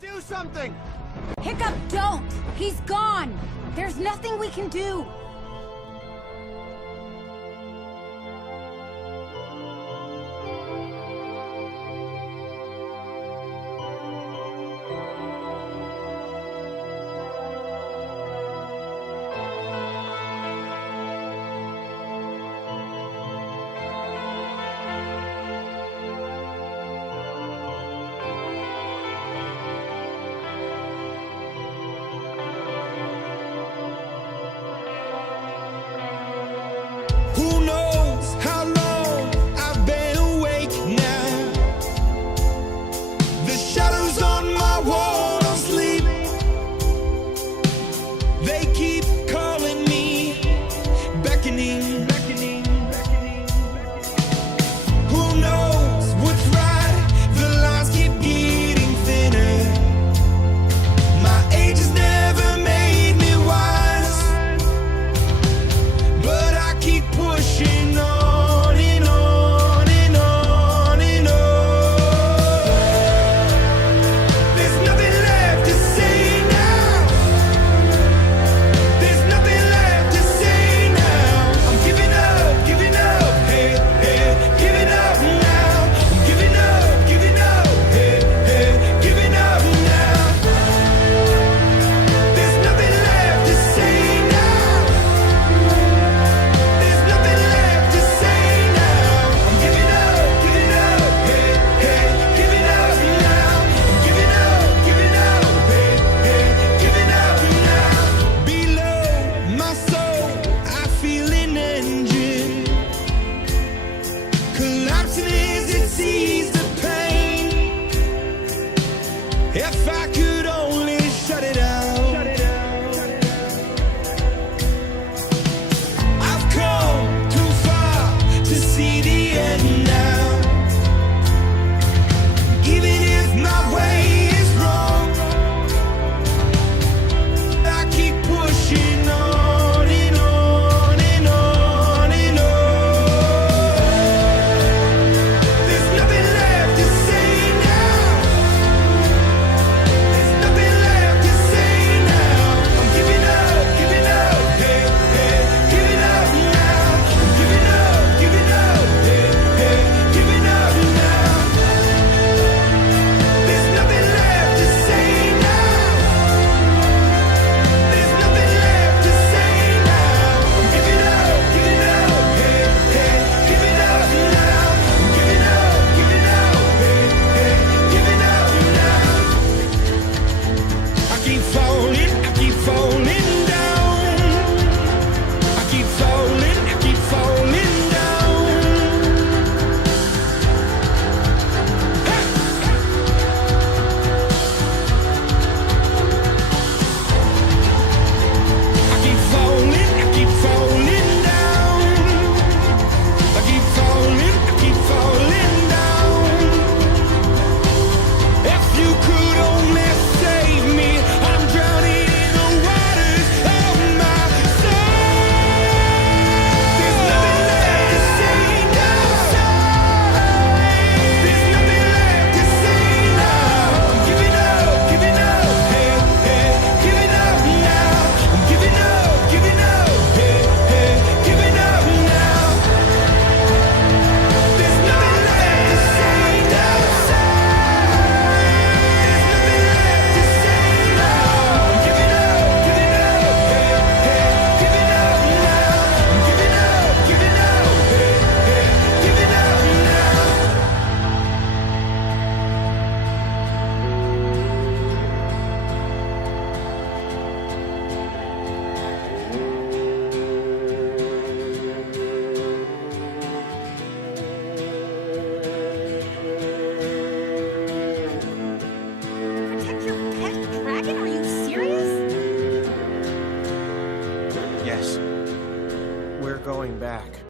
to do something! Hiccup, don't! He's gone! There's nothing we can do! Who knows how long I've been awake now? The shadows on my wall don't sleep. They keep calling me, beckoning. Who knows what's right? The lines keep getting thinner. My age has never made me wise, but I keep pushing on and on and on and on. There's nothing left to say now. There's nothing left to say now. I'm giving up, hey, hey, giving up now. I'm giving up, hey, hey, giving up now. There's nothing left to say now. There's nothing left to say now. I'm giving up, hey, hey, giving up now. I'm giving up, hey, hey, giving up now. Below my soul, I feel an engine collapsing as it seems.